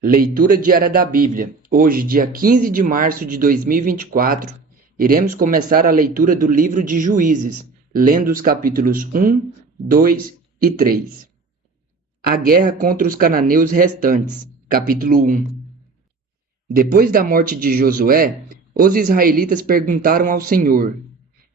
Leitura diária da Bíblia. Hoje, dia 15 de março de 2024, iremos começar a leitura do livro de Juízes, lendo os capítulos 1, 2 e 3. A guerra contra os cananeus restantes. Capítulo 1. Depois da morte de Josué, os israelitas perguntaram ao Senhor: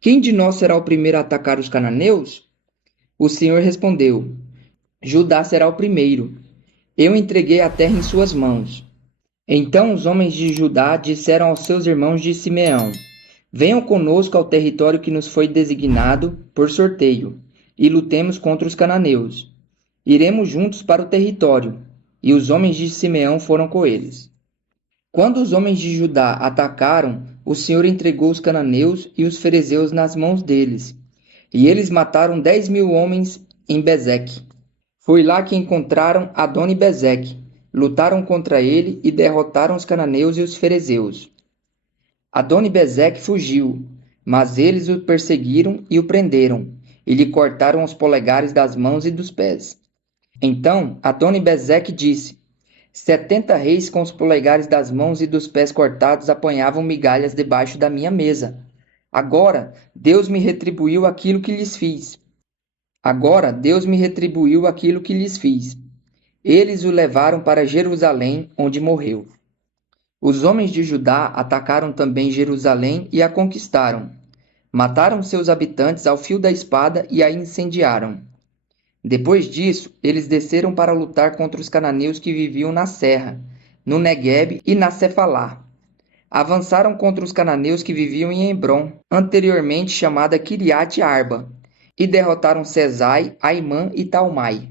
Quem de nós será o primeiro a atacar os cananeus? O Senhor respondeu: Judá será o primeiro. Eu entreguei a terra em suas mãos. Então os homens de Judá disseram aos seus irmãos de Simeão: Venham conosco ao território que nos foi designado por sorteio, e lutemos contra os cananeus. Iremos juntos para o território. E os homens de Simeão foram com eles. Quando os homens de Judá atacaram, o Senhor entregou os cananeus e os ferezeus nas mãos deles. E eles mataram 10.000 homens em Bezeque. Foi lá que encontraram Adoni-Bezeque. Lutaram contra ele e derrotaram os cananeus e os ferezeus. Adoni-Bezeque fugiu, mas eles o perseguiram e o prenderam, e lhe cortaram os polegares das mãos e dos pés. Então Adoni-Bezeque disse: 70 reis com os polegares das mãos e dos pés cortados apanhavam migalhas debaixo da minha mesa. Agora Deus me retribuiu aquilo que lhes fiz. Eles o levaram para Jerusalém, onde morreu. Os homens de Judá atacaram também Jerusalém e a conquistaram. Mataram seus habitantes ao fio da espada e a incendiaram. Depois disso, eles desceram para lutar contra os cananeus que viviam na serra, no Neguebe e na Cefalá. Avançaram contra os cananeus que viviam em Hebrom, anteriormente chamada Quiriate Arba, e derrotaram Cesai, Aimã e Talmai.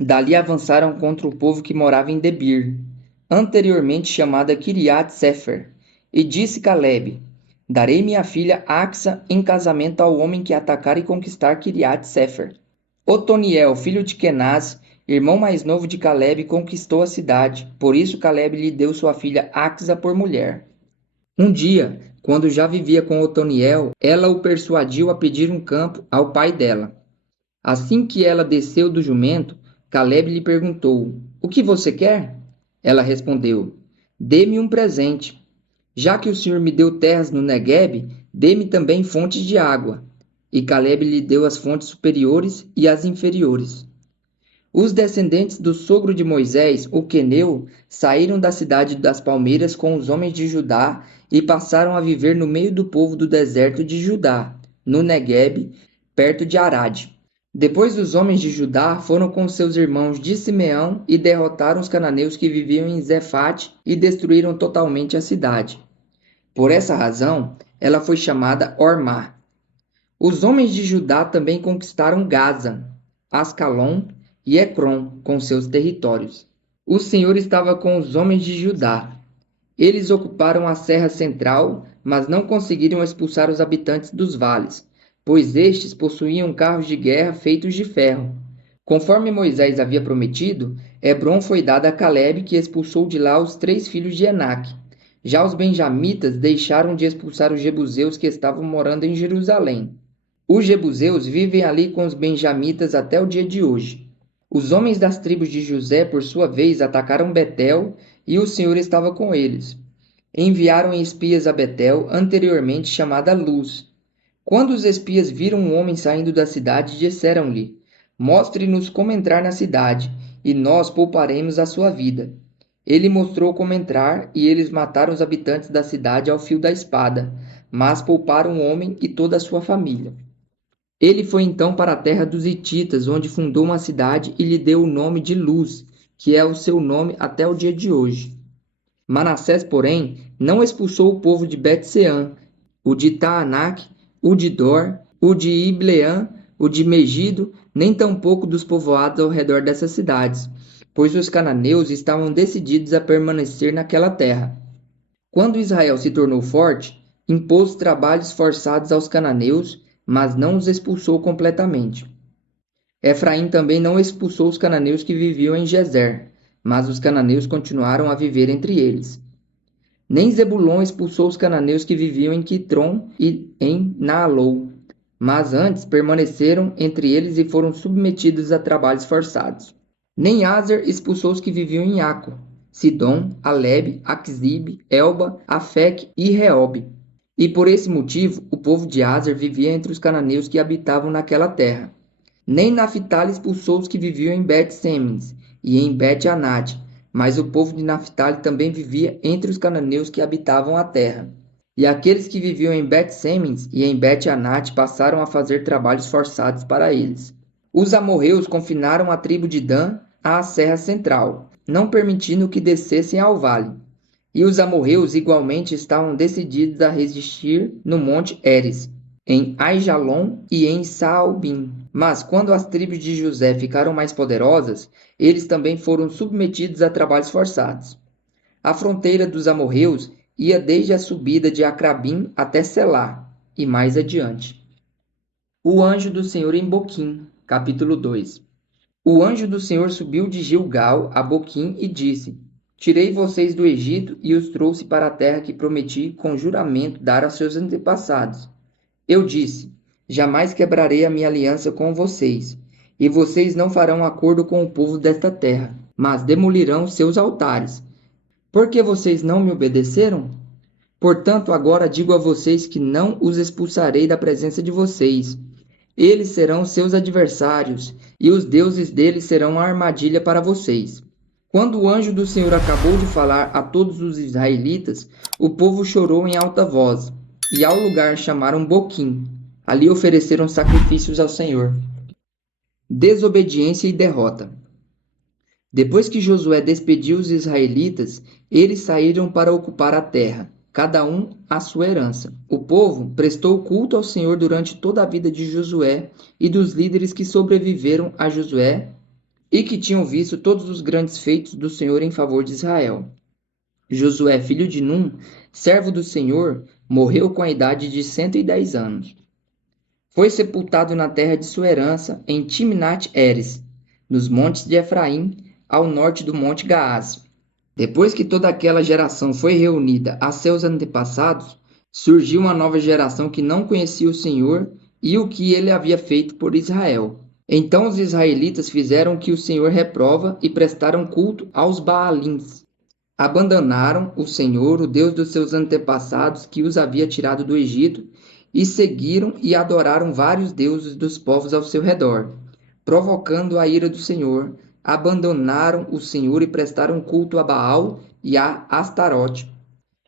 Dali avançaram contra o povo que morava em Debir, anteriormente chamada Quiriate Sefer, e disse Calebe: Darei minha filha Axa em casamento ao homem que atacar e conquistar Quiriate Sefer. Otoniel, filho de Kenaz, irmão mais novo de Calebe, conquistou a cidade, por isso Calebe lhe deu sua filha Axa por mulher. Um dia, quando já vivia com Otoniel, ela o persuadiu a pedir um campo ao pai dela. Assim que ela desceu do jumento, Calebe lhe perguntou: O que você quer? Ela respondeu: Dê-me um presente. Já que o Senhor me deu terras no Neguebe, dê-me também fontes de água. E Calebe lhe deu as fontes superiores e as inferiores. Os descendentes do sogro de Moisés, o queneu, saíram da cidade das palmeiras com os homens de Judá e passaram a viver no meio do povo do deserto de Judá, no Neguebe, perto de Arade. Depois os homens de Judá foram com seus irmãos de Simeão e derrotaram os cananeus que viviam em Zefate e destruíram totalmente a cidade. Por essa razão, ela foi chamada Ormá. Os homens de Judá também conquistaram Gaza, Ascalon e Ecrom com seus territórios. O Senhor estava com os homens de Judá. Eles ocuparam a serra central, mas não conseguiram expulsar os habitantes dos vales, pois estes possuíam carros de guerra feitos de ferro. Conforme Moisés havia prometido, Hebrom foi dada a Calebe, que expulsou de lá os 3 filhos de Enaque. Já os benjamitas deixaram de expulsar os jebuseus que estavam morando em Jerusalém. Os jebuseus vivem ali com os benjamitas até o dia de hoje. Os homens das tribos de José, por sua vez, atacaram Betel e o Senhor estava com eles. Enviaram espias a Betel, anteriormente chamada Luz. Quando os espias viram um homem saindo da cidade, disseram-lhe: Mostre-nos como entrar na cidade, e nós pouparemos a sua vida. Ele mostrou como entrar, e eles mataram os habitantes da cidade ao fio da espada, mas pouparam o homem e toda a sua família. Ele foi então para a terra dos Hititas, onde fundou uma cidade e lhe deu o nome de Luz, que é o seu nome até o dia de hoje. Manassés, porém, não expulsou o povo de Bet-Seã, o de Taanac, o de Dor, o de Ibleã, o de Megido, nem tampouco dos povoados ao redor dessas cidades, pois os cananeus estavam decididos a permanecer naquela terra. Quando Israel se tornou forte, impôs trabalhos forçados aos cananeus, mas não os expulsou completamente. Efraim também não expulsou os cananeus que viviam em Gezer, mas os cananeus continuaram a viver entre eles. Nem Zebulon expulsou os cananeus que viviam em Quitrom e em Naalou, mas antes permaneceram entre eles e foram submetidos a trabalhos forçados. Nem Aser expulsou os que viviam em Aco, Sidom, Alebe, Aquizibe, Elba, Afec e Reobe. E por esse motivo, o povo de Aser vivia entre os cananeus que habitavam naquela terra. Nem Naphtali expulsou os que viviam em Bet-Semes e em Bet-Anate, mas o povo de Naphtali também vivia entre os cananeus que habitavam a terra. E aqueles que viviam em Bet-Semes e em Bet-Anate passaram a fazer trabalhos forçados para eles. Os amorreus confinaram a tribo de Dan à serra central, não permitindo que descessem ao vale. E os amorreus igualmente estavam decididos a resistir no monte Heres, em Aijalon e em Saalbim. Mas quando as tribos de José ficaram mais poderosas, eles também foram submetidos a trabalhos forçados. A fronteira dos amorreus ia desde a subida de Acrabim até Selá, e mais adiante. O anjo do Senhor em Boquim, capítulo 2. O anjo do Senhor subiu de Gilgal a Boquim e disse: Tirei vocês do Egito e os trouxe para a terra que prometi com juramento dar a seus antepassados. Eu disse: Jamais quebrarei a minha aliança com vocês, e vocês não farão acordo com o povo desta terra, mas demolirão seus altares. Por que vocês não me obedeceram? Portanto, agora digo a vocês que não os expulsarei da presença de vocês. Eles serão seus adversários, e os deuses deles serão uma armadilha para vocês. Quando o anjo do Senhor acabou de falar a todos os israelitas, o povo chorou em alta voz, e ao lugar chamaram Boquim. Ali ofereceram sacrifícios ao Senhor. Desobediência e derrota. Depois que Josué despediu os israelitas, eles saíram para ocupar a terra, cada um a sua herança. O povo prestou culto ao Senhor durante toda a vida de Josué e dos líderes que sobreviveram a Josué e que tinham visto todos os grandes feitos do Senhor em favor de Israel. Josué, filho de Num, servo do Senhor, morreu com a idade de 110 anos. Foi sepultado na terra de sua herança, em Timnat-Heres, nos montes de Efraim, ao norte do monte Gaás. Depois que toda aquela geração foi reunida a seus antepassados, surgiu uma nova geração que não conhecia o Senhor e o que ele havia feito por Israel. Então os israelitas fizeram o que o Senhor reprova e prestaram culto aos Baalins. Abandonaram o Senhor, o Deus dos seus antepassados, que os havia tirado do Egito, e seguiram e adoraram vários deuses dos povos ao seu redor, provocando a ira do Senhor. Abandonaram o Senhor e prestaram culto a Baal e a Astarote.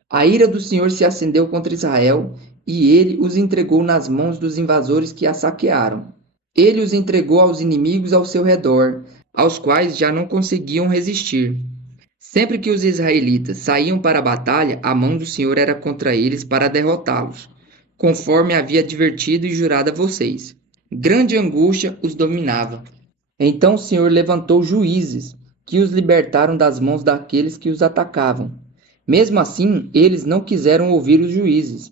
A ira do Senhor se acendeu contra Israel, e ele os entregou nas mãos dos invasores que a saquearam. Ele os entregou aos inimigos ao seu redor, aos quais já não conseguiam resistir. Sempre que os israelitas saíam para a batalha, a mão do Senhor era contra eles para derrotá-los, conforme havia advertido e jurado a vocês. Grande angústia os dominava. Então o Senhor levantou juízes, que os libertaram das mãos daqueles que os atacavam. Mesmo assim, eles não quiseram ouvir os juízes.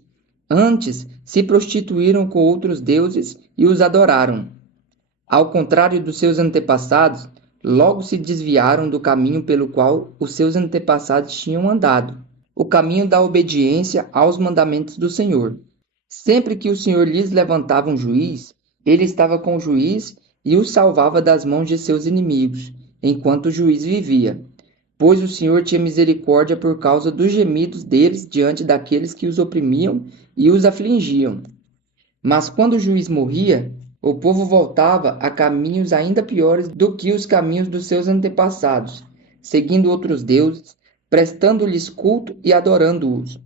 Antes, se prostituíram com outros deuses e os adoraram. Ao contrário dos seus antepassados, logo se desviaram do caminho pelo qual os seus antepassados tinham andado, o caminho da obediência aos mandamentos do Senhor. Sempre que o Senhor lhes levantava um juiz, ele estava com o juiz e os salvava das mãos de seus inimigos, enquanto o juiz vivia, pois o Senhor tinha misericórdia por causa dos gemidos deles diante daqueles que os oprimiam e os afligiam. Mas quando o juiz morria, o povo voltava a caminhos ainda piores do que os caminhos dos seus antepassados, seguindo outros deuses, prestando-lhes culto e adorando-os.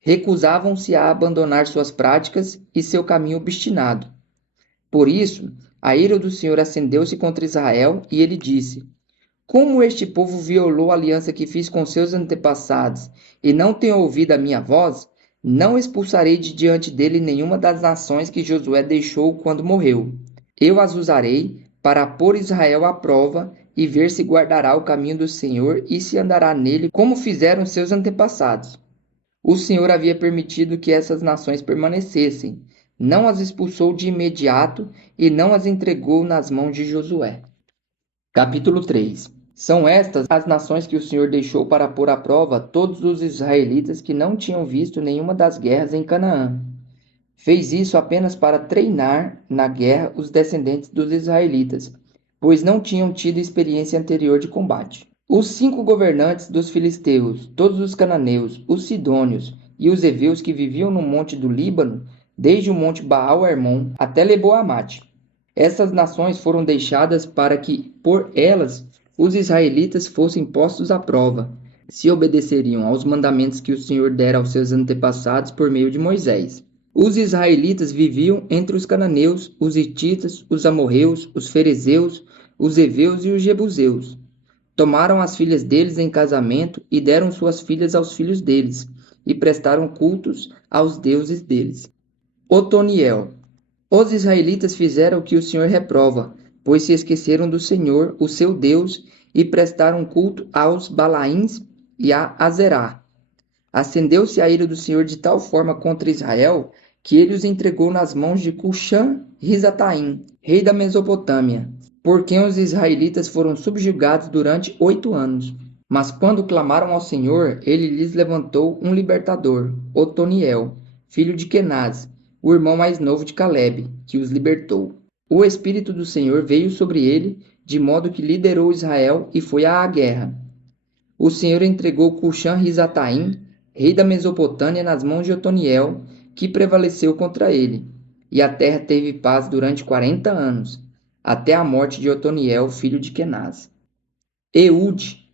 Recusavam-se a abandonar suas práticas e seu caminho obstinado. Por isso, a ira do Senhor acendeu-se contra Israel, e ele disse: Como este povo violou a aliança que fiz com seus antepassados, e não tem ouvido a minha voz, não expulsarei de diante dele nenhuma das nações que Josué deixou quando morreu. Eu as usarei para pôr Israel à prova e ver se guardará o caminho do Senhor e se andará nele como fizeram seus antepassados. O Senhor havia permitido que essas nações permanecessem, não as expulsou de imediato e não as entregou nas mãos de Josué. Capítulo 3. São estas as nações que o Senhor deixou para pôr à prova todos os israelitas que não tinham visto nenhuma das guerras em Canaã. Fez isso apenas para treinar na guerra os descendentes dos israelitas, pois não tinham tido experiência anterior de combate. Os 5 governantes dos filisteus, todos os cananeus, os sidônios e os heveus que viviam no monte do Líbano, desde o monte Baal-Hermon até Lebo-Amate. Essas nações foram deixadas para que, por elas, os israelitas fossem postos à prova, se obedeceriam aos mandamentos que o Senhor dera aos seus antepassados por meio de Moisés. Os israelitas viviam entre os cananeus, os hititas, os amorreus, os ferezeus, os heveus e os jebuseus. Tomaram as filhas deles em casamento e deram suas filhas aos filhos deles, e prestaram cultos aos deuses deles. Otoniel. Os israelitas fizeram o que o Senhor reprova, pois se esqueceram do Senhor, o seu Deus, e prestaram culto aos Balaíns e a Azerá. Acendeu-se a ira do Senhor de tal forma contra Israel, que ele os entregou nas mãos de Cushan-Risataim, rei da Mesopotâmia, por quem os israelitas foram subjugados durante 8 anos. Mas quando clamaram ao Senhor, ele lhes levantou um libertador, Otoniel, filho de Kenaz, o irmão mais novo de Calebe, que os libertou. O Espírito do Senhor veio sobre ele, de modo que liderou Israel e foi à guerra. O Senhor entregou Cushan-Risataim, rei da Mesopotâmia, nas mãos de Otoniel, que prevaleceu contra ele. E a terra teve paz durante 40 anos, até a morte de Otoniel, filho de Kenaz. Eude.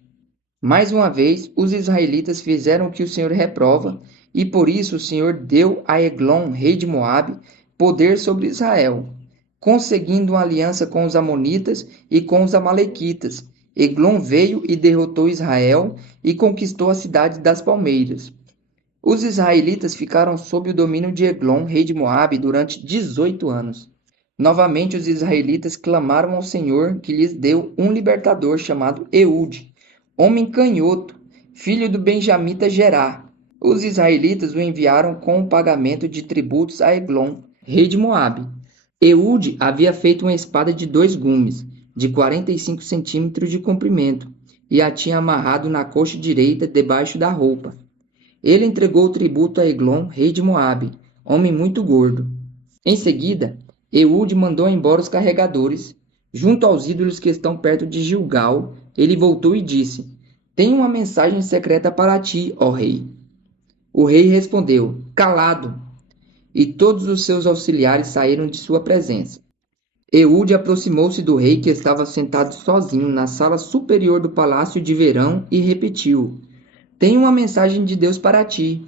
Mais uma vez, os israelitas fizeram o que o Senhor reprova, e por isso o Senhor deu a Eglon, rei de Moabe, poder sobre Israel, conseguindo uma aliança com os amonitas e com os amalequitas. Eglon veio e derrotou Israel e conquistou a cidade das palmeiras. Os israelitas ficaram sob o domínio de Eglon, rei de Moabe, durante 18 anos. Novamente os israelitas clamaram ao Senhor, que lhes deu um libertador chamado Eude, homem canhoto, filho do benjamita Gerá. Os israelitas o enviaram com o pagamento de tributos a Eglon, rei de Moabe. Eude havia feito uma espada de 2 gumes, de 45 centímetros de comprimento, e a tinha amarrado na coxa direita debaixo da roupa. Ele entregou o tributo a Eglon, rei de Moabe, homem muito gordo. Em seguida, Eude mandou embora os carregadores. Junto aos ídolos que estão perto de Gilgal, ele voltou e disse: Tenho uma mensagem secreta para ti, ó rei. O rei respondeu: Calado! E todos os seus auxiliares saíram de sua presença. Eude aproximou-se do rei, que estava sentado sozinho na sala superior do palácio de verão, e repetiu: Tenho uma mensagem de Deus para ti.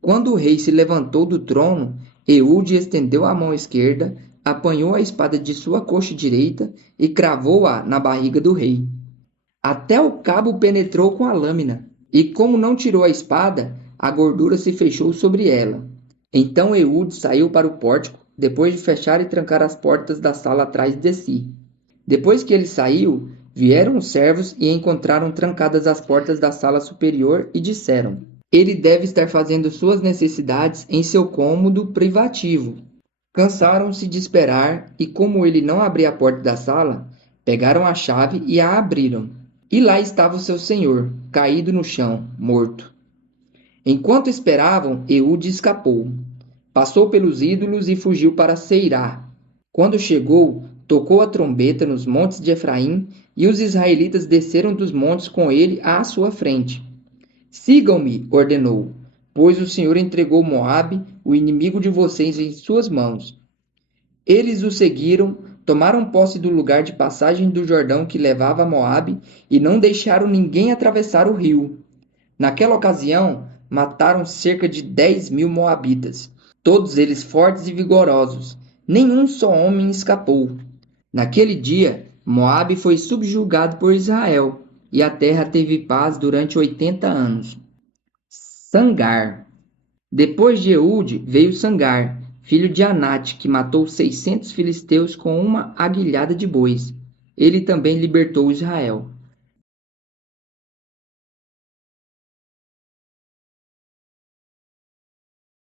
Quando o rei se levantou do trono, Eude estendeu a mão esquerda, apanhou a espada de sua coxa direita e cravou-a na barriga do rei. Até o cabo penetrou com a lâmina, e como não tirou a espada, a gordura se fechou sobre ela. Então Eude saiu para o pórtico, depois de fechar e trancar as portas da sala atrás de si. Depois que ele saiu, vieram os servos e encontraram trancadas as portas da sala superior e disseram: Ele deve estar fazendo suas necessidades em seu cômodo privativo. Cansaram-se de esperar e, como ele não abria a porta da sala, pegaram a chave e a abriram. E lá estava o seu senhor, caído no chão, morto. Enquanto esperavam, Eude escapou. Passou pelos ídolos e fugiu para Seirá. Quando chegou, tocou a trombeta nos montes de Efraim, e os israelitas desceram dos montes com ele à sua frente. Sigam-me, ordenou, pois o Senhor entregou Moabe, o inimigo de vocês, em suas mãos. Eles o seguiram, tomaram posse do lugar de passagem do Jordão que levava a Moabe e não deixaram ninguém atravessar o rio. Naquela ocasião, mataram cerca de 10.000 moabitas, todos eles fortes e vigorosos. Nenhum só homem escapou. Naquele dia, Moabe foi subjugado por Israel, e a terra teve paz durante 80 anos. Sangar. Depois de Eude veio Sangar, filho de Anate, que matou 600 filisteus com uma aguilhada de bois. Ele também libertou Israel.